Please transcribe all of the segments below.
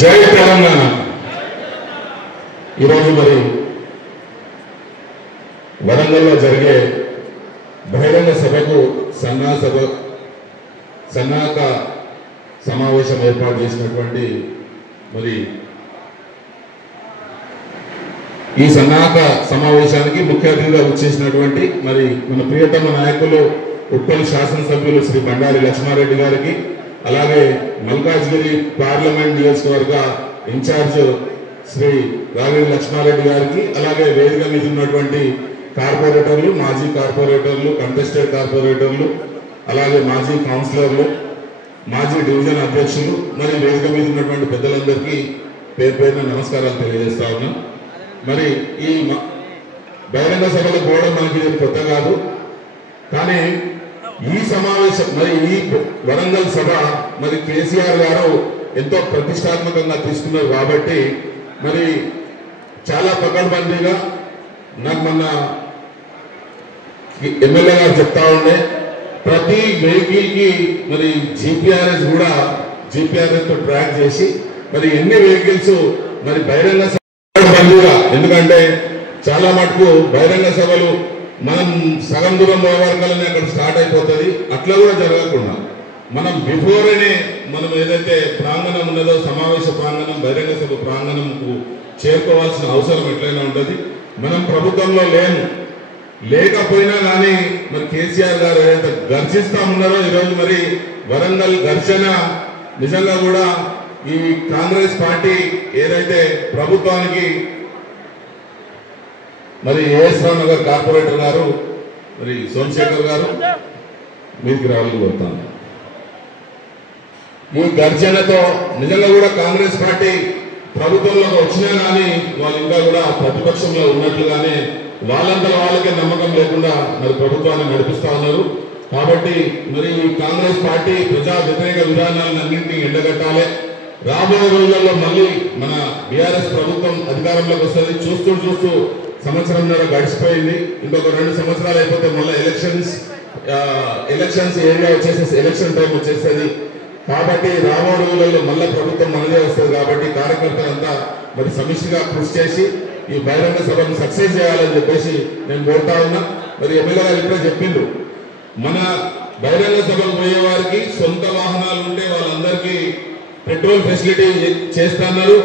జై తెలంగాణ. ఈరోజు మరి వరంగల్లో జరిగే బహిరంగ సభకు సన్నాహక సమావేశం ఏర్పాటు చేసినటువంటి మరి ఈ సన్నాహక సమావేశానికి ముఖ్య అతిథిగా వచ్చేసినటువంటి మరి మన ప్రియతమ నాయకులు ఉప్పల్ శాసనసభ్యులు శ్రీ బండారి లక్ష్మారెడ్డి గారికి, అలాగే మల్కాజ్గిరి పార్లమెంట్ నియోజకవర్గ ఇన్ఛార్జ్ శ్రీ రాగిడి లక్ష్మారెడ్డి గారికి, అలాగే వేదిక మీద ఉన్నటువంటి కార్పొరేటర్లు, మాజీ కార్పొరేటర్లు, కంటెస్టెడ్ కార్పొరేటర్లు, అలాగే మాజీ కౌన్సిలర్లు, మాజీ డివిజన్ అధ్యక్షులు, మరి వేదిక మీద ఉన్నటువంటి పెద్దలందరికీ పేరు పేరున నమస్కారాలు తెలియజేస్తా ఉన్నాం. మరి ఈ బహిరంగ సభలకు పోవడం మనకి కొత్త కాదు, కానీ ఈ సమావేశం మరి ఈ వరంగల్ సభ మరి కేసీఆర్ గారు ఎంతో ప్రతిష్టాత్మకంగా తీసుకున్నారు కాబట్టి మరి చాలా పకడ్బందీగా నాకు మొన్న ఎమ్మెల్యే గారు చెప్తా ఉండే ప్రతి వెహికల్ కి మరి జిపిఆర్ఎస్ తో ట్రాక్ చేసి మరి ఎన్ని వెహికల్స్ మరి బహిరంగ బందీగా, ఎందుకంటే చాలా మటుకు బహిరంగ సభలు మనం సగం దూరం పోయే వరకనే అక్కడ స్టార్ట్ అయిపోతుంది. అట్లా కూడా జరగకుండా మనం బిఫోర్నే మనం ఏదైతే ప్రాంగణం ఉన్నదో సమావేశ ప్రాంగణం, బహిరంగ సభ ప్రాంగణంకు చేరుకోవాల్సిన అవసరం ఎట్లయినా ఉంటుంది. మనం ప్రభుత్వంలో లేకపోయినా కానీ మరి కేసీఆర్ గారు ఏదైతే గర్జిస్తా ఉన్నారో ఈరోజు మరి వరంగల్ ఘర్షణ నిజంగా కూడా ఈ కాంగ్రెస్ పార్టీ ఏదైతే ప్రభుత్వానికి మరి ఏఎస్ రావు నగర్ కార్పొరేటర్ గారు మరి సోమశేఖర్ గారు మీరికి రావాలని కోరుతాను. ఈ గర్జనతో నిజంగా కూడా కాంగ్రెస్ పార్టీ ప్రభుత్వంలోకి వచ్చినా కానీ వాళ్ళు ఇంకా కూడా ప్రతిపక్షంలో ఉన్నట్లుగానే వాళ్ళంతా వాళ్ళకే నమ్మకం లేకుండా మరి ప్రభుత్వాన్ని నడిపిస్తా ఉన్నారు. కాబట్టి మరి కాంగ్రెస్ పార్టీ ప్రజా వ్యతిరేక విధానాలన్నింటినీ ఎండగట్టాలి. రాబోయే రోజుల్లో మళ్ళీ మన బీఆర్ఎస్ ప్రభుత్వం అధికారంలోకి వస్తుంది. చూస్తూ సంవత్సరంన్నర గడిచిపోయింది. ఇంకొక 2 సంవత్సరాలు అయిపోతే మళ్ళీ ఎలక్షన్స్ ఏరియా వచ్చేసేసి ఎలక్షన్ టైం వచ్చేస్తుంది. కాబట్టి రాబోయే రోజులలో మళ్ళీ ప్రభుత్వం మనదే వస్తుంది. కాబట్టి కార్యకర్తలంతా మరి సమిష్టిగా కృషి చేసి ఈ బహిరంగ సభను సక్సెస్ చేయాలని చెప్పేసి నేను కోరుతా ఉన్నా. మరి ఎమ్మెల్యే గారు ఇప్పుడే చెప్పిండ్రు, మన బహిరంగ సభకు పోయే వారికి సొంత వాహనాలు ఉంటే వాళ్ళందరికీ పెట్రోల్ ఫెసిలిటీ చేస్తా అన్నారు.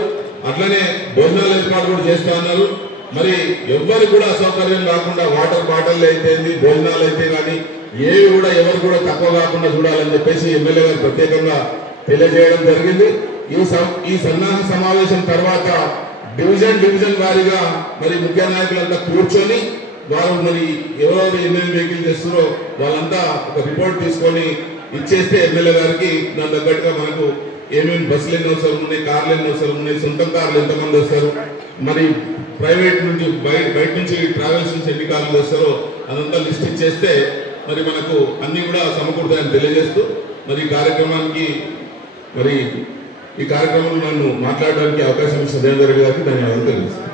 అట్లనే భోజనాల ఏర్పాటు కూడా చేస్తా అన్నారు. మరి ఎవ్వరికి కూడా అసౌకర్యం కాకుండా వాటర్ బాటిల్ అయితే భోజనాలు అయితే కానీ ఏవి కూడా ఎవరు కూడా తక్కువ కాకుండా చూడాలని చెప్పేసి ఎమ్మెల్యే గారు ప్రత్యేకంగా తెలియజేయడం జరిగింది. ఈ సన్నాహ సమావేశం తర్వాత డివిజన్ వారీగా మరి ముఖ్య నాయకులంతా కూర్చొని వారు మరి ఎవరెవరు ఎన్నెన్ని వెహికల్ చేస్తున్నారో వాళ్ళంతా ఒక రిపోర్ట్ తీసుకొని ఇచ్చేస్తే ఎమ్మెల్యే గారికి దాని తగ్గట్టుగా మనకు ఏమేమి బస్సులు ఎన్ని అవసరం ఉన్నాయి, కార్లు ఎన్ని అవసరం ఉన్నాయి, సొంత కార్లు ఎంతమంది వస్తారు, మరి ప్రైవేట్ నుంచి బయట నుంచి ట్రావెల్స్ నుంచి ఎన్ని కార్లు వస్తారో అదంతా లిస్ట్ ఇచ్చేస్తే మరి మనకు అన్ని కూడా సమకూడతాయని తెలియజేస్తూ మరి ఈ కార్యక్రమంలో నన్ను మాట్లాడడానికి అవకాశం ఇచ్చిన దేవేందర్ రెడ్డి గారికి ధన్యవాదాలు తెలియజేస్తాను.